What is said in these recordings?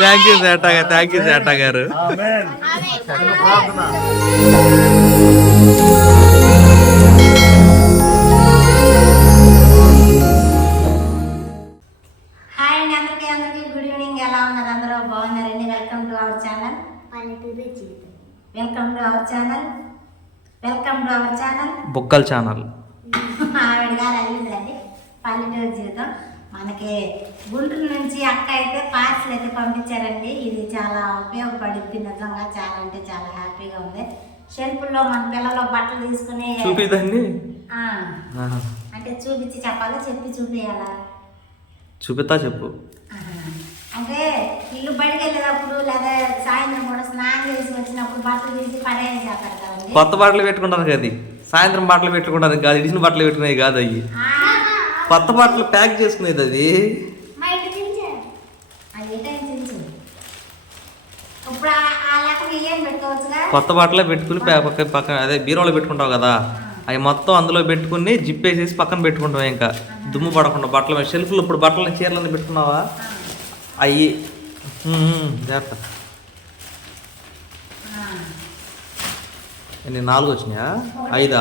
Thank you సేటా గారు. బొక్కల్ channel ఆవిడ గారు అడిగిందండి పల్లెటూరు జీవితం. మనకి గుంటూరు నుంచి అక్క అయితే పార్సల్ అయితే పంపించారండి. ఇది చాలా ఉపయోగపడుద్ది, నిజంగా చాలా అంటే చాలా హ్యాపీగా ఉంది. షెల్ఫ్లో మన పిల్లలు బట్టలు తీసుకుని చూపిదండి అంటే చూపించి చెప్పాలా, చెప్పి చూపించాలా? చూపిస్తా చెప్పు. అంటే ఇల్లు బయటకు వెళ్ళేటప్పుడు లేదా సాయంత్రం కూడా స్నానం చేసి వచ్చినప్పుడు బట్టలు తీసి పడేయాలి చేస్తారు కదండి. కొత్త బట్టలు పెట్టుకుంటారు కదా, సాయంత్రం బట్టలు పెట్టుకుంటారు కాదు, ఇడిసిన బట్టలు పెట్టుకునేవి కాదు, అవి కొత్త బట్టలు ప్యాక్ చేసుకునేది. అది కొత్త బట్టలే పెట్టుకుని పక్కన అదే బీరోలో పెట్టుకుంటావు కదా, అవి మొత్తం అందులో పెట్టుకుని జిప్ వేసేసి పక్కన పెట్టుకుంటాం. ఇంకా దుమ్ము పడకుండా బట్టలు షెల్ఫ్లో ఇప్పుడు బట్టలు చీరలన్నీ పెట్టుకున్నావా అయ్యి జాగ్రత్త. ఎన్ని 4 వచ్చినాయా? 5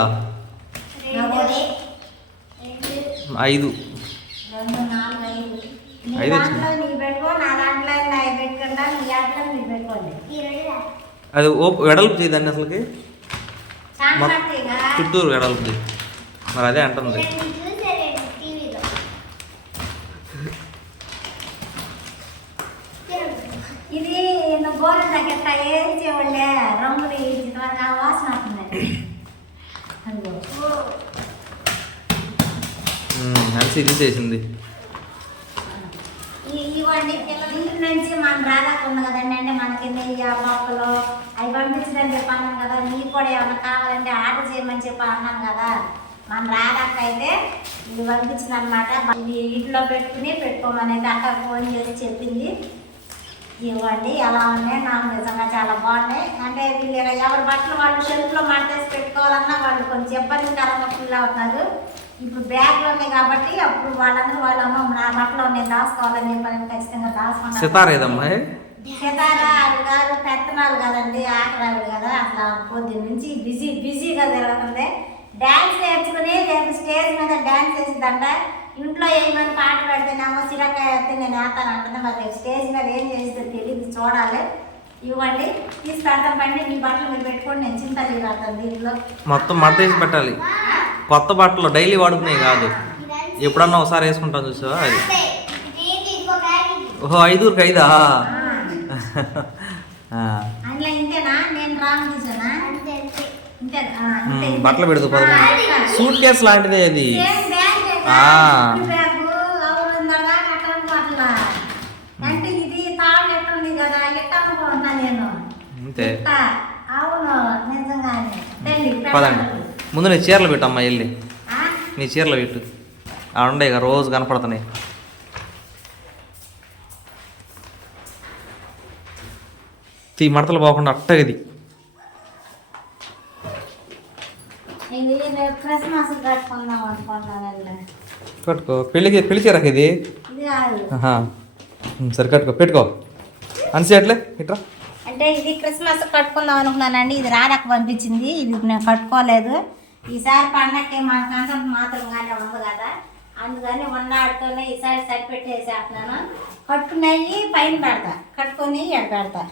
5 అది వెడల్పు చేయదాన్ని అసలుకి చుట్టూరు వెడల్పు చేయి. మరి అదే అంటుంది. ఇది గోర దగ్గర వేసేవాళ్ళే రంగులు వాసన అనిసి తీసేసింది. ఇవ్వండి పిల్లల ఇంటి నుంచి మనం రాదాకుండా కదండి. అంటే మనకి నెయ్యి పప్పులు అవి పంపించదని చెప్పి అన్నాను కదా. మీకు కూడా ఏమన్నా కావాలంటే ఆర్డర్ చేయమని చెప్పి అన్నాను కదా. మన రాదాక అయితే ఇది పంపించింది అనమాట. ఇది ఇంట్లో పెట్టుకోమని అయితే అక్క ఫోన్ చేసి చెప్పింది. ఇవ్వండి ఎలా ఉన్నాయి, నాకు నిజంగా చాలా బాగున్నాయి. అంటే వీళ్ళు ఎవరి బట్టలు వాళ్ళు షెల్ఫ్లో మడతేసి పెట్టుకోవాలన్నా వాళ్ళు కొంచెం ఇబ్బందికరంగా ఫీల్ అవుతారు. ఇప్పుడు బ్యాగ్లు ఉన్నాయి కాబట్టి అప్పుడు వాళ్ళందరూ వాళ్ళ అమ్మ నా బట్టలు ఉన్నాయి దాచుకోవాలని చెప్పని ఖచ్చితంగా దాచుకుంటారు. సితారా ఆవిడ గారు పెత్తనాలు కదండి, ఆటరావిడ కదా. అట్లా పొద్దున్న నుంచి బిజీగా జరుగుతుంది. డ్యాన్స్ నేర్చుకుని రేపు స్టేజ్ మీద డ్యాన్స్ వేసిందంట. ఇంట్లో ఏమైనా పాట పెడితేనేమో సిరకాయ అయితే నేను వేస్తాను అంటుంది. మరి స్టేజ్ మీద ఏం చేస్తే తెలియదు, చూడాలి. ఇవ్వండి తీసి పెడతాం పండి. మీ బట్టలు మీరు పెట్టుకోండి, నేను చింతలు పెడతాను. దీంట్లో మొత్తం మడతేసి పెట్టాలి. కొత్త బట్టలు డైలీ వాడుకునేవి కాదు, ఎప్పుడన్నా ఒకసారి వేసుకుంటాం చూసావా. అది ఓహో 5కి 5 అందులో ఇంతేనా? నేను రాంగ్ చూసానా? బట్టలు పెడదు 11 సూట్ కేసు లాంటిదే అది. అంటే ఇది తాళ్ళు ఎట్టుంది కదా, ఎట్టనుకుంటున్నా నేను. అంతే అవును నిజంగానే. పదండి ముందు నీ చీరలు పెట్టమ్మా, వెళ్ళి నీ చీరలు పెట్టు. ఉండే ఇక రోజు కనపడుతున్నాయి. తీ మడతలు పోకుండా అట్టగది కట్టుకో. పెళ్లి చీరకు ఇది సరే కట్టుకో, పెట్టుకో అనిసి అట్లే ఇట్రా. అంటే ఇది క్రిస్మస్ కట్టుకుందాం అనుకున్నానండి. ఇది రాదాక పంపించింది. ఇది నేను కట్టుకోలేదు. ఈసారి పండగకి మన కంసం మాత్రంగానే ఉంది కదా, అందుకని ఉన్నాడుతోనే ఈసారి సరి పెట్టేసేస్తున్నాను. కట్టుకునేవి పైన పెడతా, కట్టుకొని ఎడ పెడతా.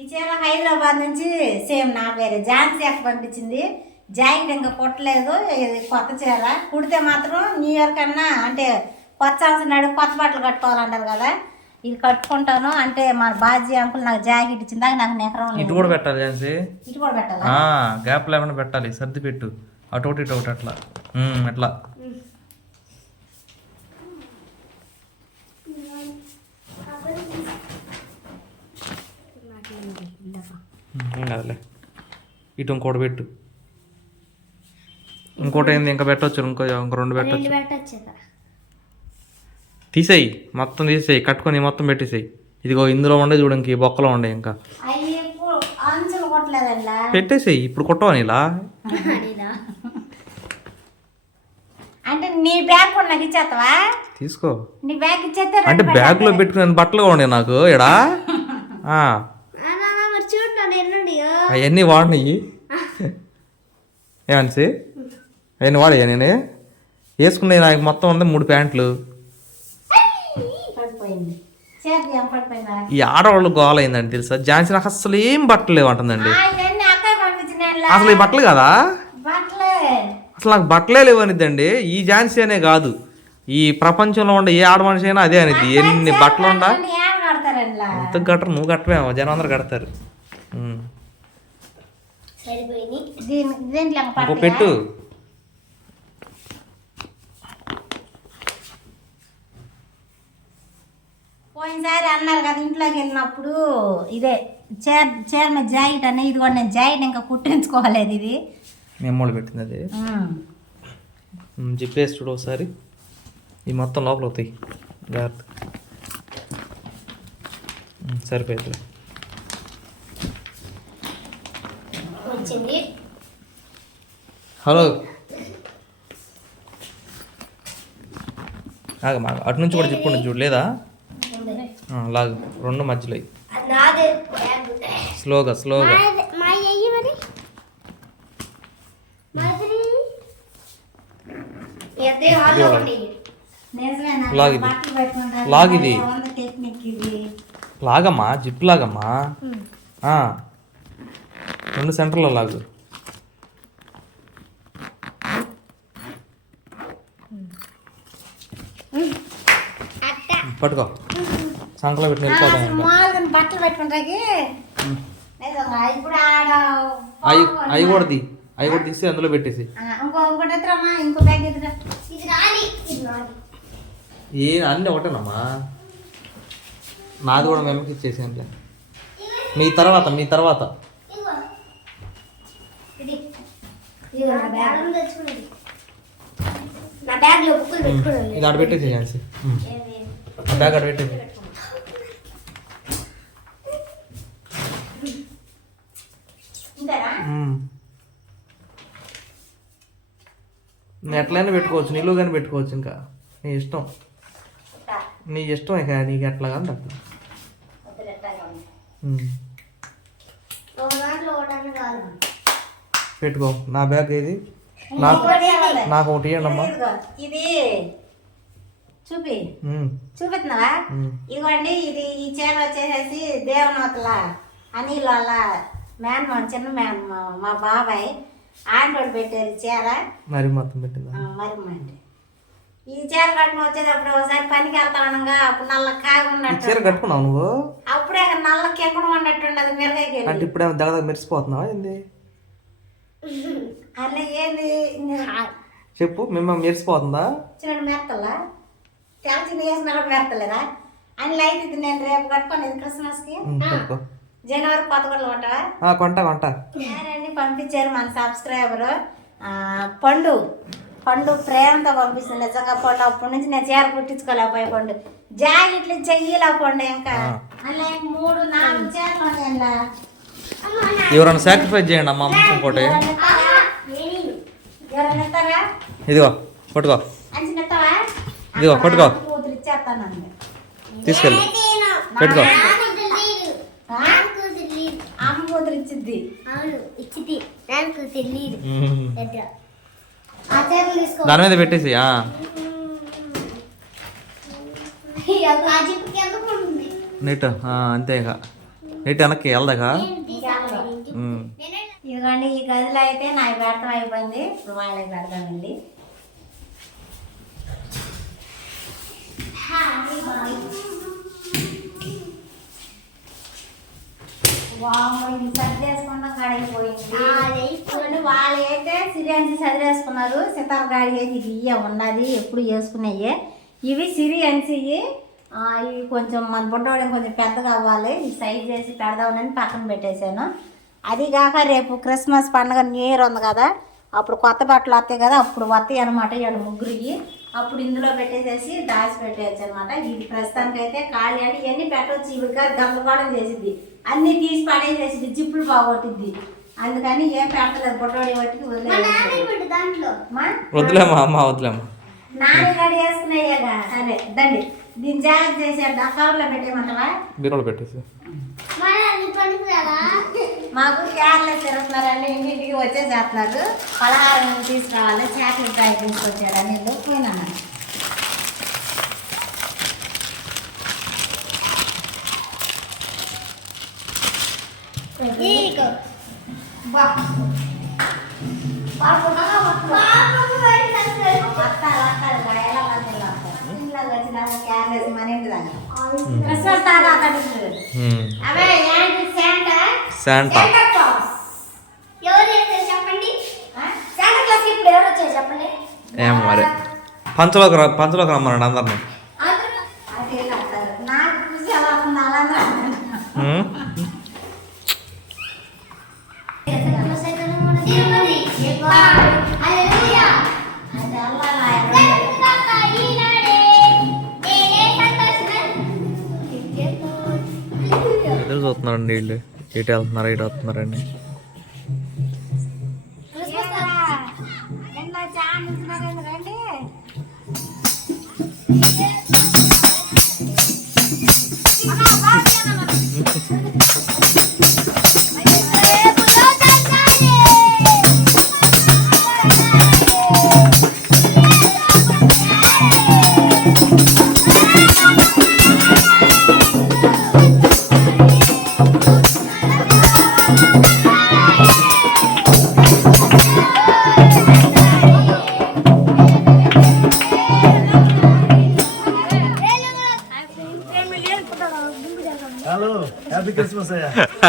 ఈ చీర హైదరాబాద్ నుంచి సేమ్ నా పేరు ఝాన్సీ అక్క పంపించింది. జాకెట్ ఇంకా కుట్టలేదు. ఇది కొత్త చీర కుడితే మాత్రం న్యూ ఇయర్ కన్నా అంటే కొత్త సంవత్సరం నాడు కొత్త బట్టలు కట్టుకోవాలంటారు కదా, ఇది కట్టుకుంటాను. అంటే మా బాజీ అంకుల్ నాకు జాకెట్ ఇచ్చిందా, నాకు నెహరం ఇటు కూడా పెట్టాలి. ఇటు కూడా పెట్టాలి, గ్యాప్ లేకుండా పెట్టాలి. సర్ది పెట్టు, అటు ఒకటి ఇటు ఒకటి అట్లా అట్లా. అదిలే ఇటు ఇంకోటి పెట్టు. ఇంకోటి ఏంది ఇంకా పెట్టవచ్చు, ఇంకో 2 పెట్టచ్చు. తీసేయి, మొత్తం తీసేయి, కట్టుకొని మొత్తం పెట్టేసేయి. ఇదిగో ఇందులో ఉండే చూడు, ఇంక ఈ బొక్కలో ఉండే ఇంకా పెట్టేసేయి. ఇప్పుడు కుట్టవని ఇలా అంటే నీ బ్యాగ్ కూడా నాకు ఇచ్చేస్తావా? తీసుకో. నీ బ్యాగ్ ఇచ్చేస్తే అంటే బ్యాగ్లో పెట్టుకునే బట్టలు ఉండే నాకు ఇడా అవన్నీ వాడినాయి. ఏమనిసి అవన్నీ వాడయ్యా నేను వేసుకునే నాకు మొత్తం ఉంది 3 ప్యాంట్లు. పడిపోయింది చేతి ఏం పడిపోయిందా? ఈ ఆడవాళ్ళు గోల అయిందండి తెలుసా. ఝాన్సీ నాకు అసలు ఏం బట్టలు లేవు అంటుందండి. ఇవన్నీ అక్కయ్య పంపించిన అసలు ఈ బట్టలు కదా, బట్టలే. అసలు నాకు బట్టలే లేవు అనిద్దండి. ఈ ఝాన్సీ అనే కాదు, ఈ ప్రపంచంలో ఉండే ఏ ఆడ మనిషి అయినా అదే అనిద్ది. ఎన్ని బట్టలు ఉండా ఏం కడతారండి? ఎంత కట్టరు, నువ్వు కట్టవేమో, జనం అందరు కడతారు. దీంట్లో ఇంకో పెట్టు. పోయినసారి అన్నారు కదా ఇంట్లోకి వెళ్ళినప్పుడు ఇదే చీర మీద జాకెట్ అనే ఇది కూడా నేను జాకెట్ ఇంకా కుట్టించుకోలేదు. ఇది మెమ్మోళ్ళు పెట్టింది అది. జిప్పేసి చూడు ఒకసారి. ఈ మొత్తం లోపల అవుతాయి జాగ్రత్త. సరిపోతుంది. హలో ఆగమా, అటు నుంచి కూడా చెప్పుండి చూడు లేదా లాగు 2 మధ్యలో స్లోగా స్లోగా లాగిది లాగమ్మా, జిప్ లాగమ్మా. 2 సెంటర్లో లాగు. పట్టుకో, సంకలో పెట్టి వెళ్ళిపోతాం. బట్టలు పెట్టుకుంటాకి అవి కూడా తీసి అందులో పెట్టేసి. ఇంకో బ్యాగ్ ఏ అన్నీ ఒకటేనమ్మా, నాది కూడా మెమ్మకి ఇచ్చేసానులే. మీ తర్వాత ఇది ఆడ పెట్టేసి ఝాన్సీ, ఆ బ్యాగ్ ఆడ పెట్టేసి. ఎట్లయినా పెట్టుకోవచ్చు, నిలువు కానీ పెట్టుకోవచ్చు. ఇంకా నీ ఇష్టం, ఇక నీకు ఎట్లా కానీ అట్లా. పెట్టుకో. నా బ్యాగ్ ఇది, నాకు ఒకటి ఇవ్వండి అమ్మా. ఇది చూపిస్తున్నావా? ఇదిగోండి, ఇది ఈ చీర వచ్చేసేసి దేవనవతల అనిల్ వాళ్ళ చిన్న మా బాబాయ్ ఆంటోడు పెట్టారు చీర. మరి మొత్తం పెట్టిందా? అంటే ఈ చీర కట్టుకుని వచ్చేటప్పుడు ఒకసారి పనికి వెళ్తా ఉండగా అప్పుడు నల్ల కాగి ఉన్నట్టు. చీర కట్టుకున్నావు నువ్వు? అప్పుడే నల్ల కెంకుడు ఉన్నట్టు ఉండదు మిరగాయకి. అంటే ఇప్పుడే దగ్గర మెరిసిపోతున్నావా ఏంది? అలా ఏంది చెప్పు. మేము మెరిసిపోతుందా? చిన్న మెత్తలా తెలచిన వేసిన మెత్తలేదా అని లైట్ ఇది. నేను రేపు కట్టుకోండి క్రిస్మస్కి. జనవరి కొత్తగూడలో కొంటా. అన్ని పంపించారు మన సబ్స్క్రైబరు పండు ప్రేమతో పంపిస్తుంది. నిజంగా పండు అప్పటి నుంచి నేను చీర కుట్టించుకోలేకపోయా. పండు జాకెట్లు చెయ్యలే పండు. ఇంకా అలా 3-4 చీరలు ఉన్నాయి. ఎవరైనా సాక్రిఫైస్ చేయండి అమ్మ. ఇంకోటి ఎవరైనా ఇదిగో పట్టుకో. ఇదిగో పట్టుకో, తీసుకెళ్ళి పెట్టుకో. దాని మీద పెట్టేసి. నెట్ అంతే. ఇక నెట్ వెనక్కి వెళ్దాకా. ఇదిగోండి, ఈ గదిలో అయితే నాకు పెడతాం అయిపోయింది. ఇప్పుడు వాళ్ళకి పెడతామండి. ఇది సర్దేసుకుంటాం కడిగిపోయింది. వాళ్ళు అయితే సిరియన్సీ సదిరేసుకున్నారు. సితార్ గాడి అయితే ఇది ఇయ్య ఉన్నది ఎప్పుడు వేసుకునేవి. ఇవి సిరియన్సీ. ఇవి కొంచెం మన బుడ్డోడికి కొంచెం పెద్దగా అవ్వాలి. ఈ సైజ్ చేసి పెడదామని పక్కన పెట్టేశాను. అది కాక రేపు క్రిస్మస్ పండుగ న్యూ ఇయర్ ఉంది కదా, అప్పుడు కొత్త బట్టలు వస్తాయి కదా, అప్పుడు వస్తాయి అనమాట. 7 అప్పుడు ఇందులో పెట్టేసేసి దాచి పెట్టేయచ్చు అనమాట. ఇది ప్రస్తుతానికి అయితే ఖాళీ. అంటే ఇవన్నీ పెట్టవచ్చు. ఇవి గందరగోళం చేసిద్ది, అన్నీ తీసి పడేసేసి జిప్పులు బాగొట్టిద్ది. అందుకని ఏం పెడతలేదు పొట్టోడి బట్టి వద్దులేమ్మా అమ్మ వద్దులేమ్మా. నాని రెడీ చేసుకున్నాయేగా. సరే దండి దీన్ని జాగ్రత్త చేసాడు కవర్లో పెట్టేయమంటావా? బీరోలో పెట్టేసి. మాకు కేరళ తిరుగుతున్నారండి, ఇంటింటికి వచ్చేసేస్తున్నారు. పలహారం తీసుకురావాలి, చాక్లెట్ ఫ్రై తీసుకొచ్చారు అని పోయినా. శాంటా ఏం మరి పంచలోకి రమ్మన్నాడు అందరినీ. ఎదురు చూస్తున్నారండి వీళ్ళు, ఇటు వెళ్తున్నారు ఇటు వస్తున్నారండి.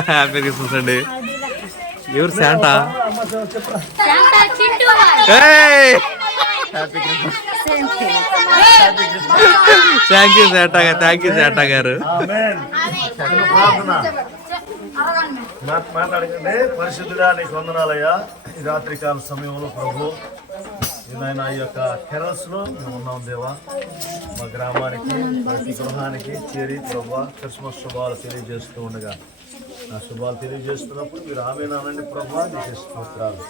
హ్యాపీ క్రిస్మస్ అండి. ఎవరు శాంటా? థ్యాంక్ యూ శాంటా గారు, థ్యాంక్ యూ శాంటా గారు. మాట్లాడకండి. పరిశుద్ధుడా నీకు వందనాలయ్యా. ఈ రాత్రికాల సమయంలో ప్రభు నాయన ఈ యొక్క కెరల్స్ లో మేము ఉన్నాం దేవా. మా గ్రామానికి ప్రతి గృహానికి చేరి ప్రభు క్రిస్మస్ శుభాలు తెలియజేస్తూ ఉండగా నా శుభాలు తెలియజేస్తున్నప్పుడు మీరు ఆమె నానండి ప్రభు నీకు స్తోత్రాలు.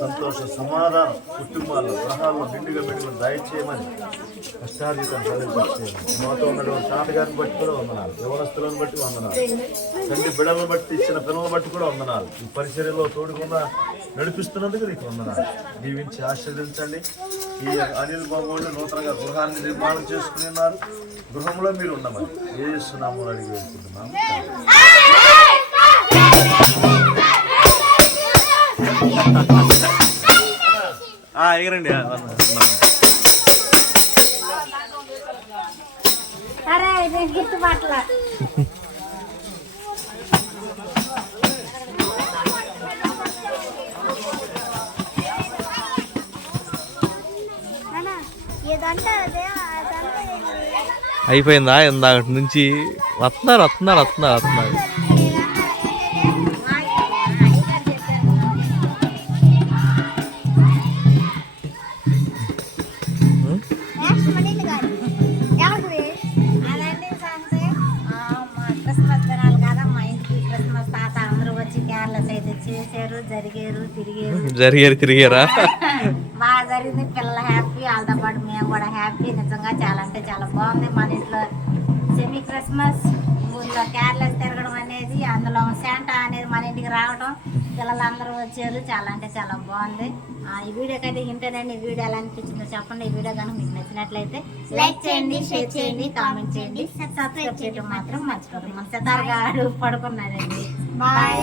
సంతోష సమాధానం కుటుంబాల్లో గృహాల్లో నిండుగా పెట్టిన దయచేయమని కష్టార్జితం ప్రజలు మాతో ఉన్నటువంటి తాతగారిని బట్టి కూడా వందనాలు, యవనస్తులను బట్టి వందనాలు, తండ్రి బిడ్డలను బట్టి ఇచ్చిన పిల్లలను బట్టి కూడా వందనాలు. ఈ పరిచర్యలో తోడుకుండా నడిపిస్తున్నందుకు నీకు వందనాలు. దీవించి ఆశీర్వదించండి. ఈ అనిల్ బాబు వాళ్ళు నూతనంగా గృహాన్ని నిర్మాణం చేసుకుని ఉన్నారు. గృహంలో మీరు ఉండమని యేసు నామములో అడిగి వెళ్తున్నాం. ఎగరండి. గిట్టుబాట్ల అయిపోయిందా? ఇందాక నుంచి వస్తున్నారు. క్రిస్మస్ దినాలు కదా, మా ఇంటికి క్రిస్మస్ తాత అందరూ వచ్చి కేరళస్ అయితే చేశారు, తిరిగారా? బాగా జరిగింది. పిల్లలు హ్యాపీ, వాళ్ళతో పాటు మేము కూడా హ్యాపీ. నిజంగా చాలా అంటే చాలా బాగుంది. మన ఇంట్లో సెమీ క్రిస్మస్, ఊళ్ళో కేరళస్ తిరగడం అనేది, అందులో శాంటా అనేది మన ఇంటికి రావడం, పిల్లలందరూ వచ్చారు. చాలా అంటే చాలా బాగుంది. ఈ వీడియోకి అయితే ఇంటేనండి. ఈ వీడియో ఎలా అనిపించిందో చెప్పండి. ఈ వీడియో కనుక మీకు నచ్చినట్లయితే లైక్ చేయండి, షేర్ చేయండి, కామెంట్ చేయండి, సబ్స్క్రైబ్ చేయడం మాత్రం మర్చిపోకండి. మన సితార్ గారు పడుకున్నారండి. బాయ్.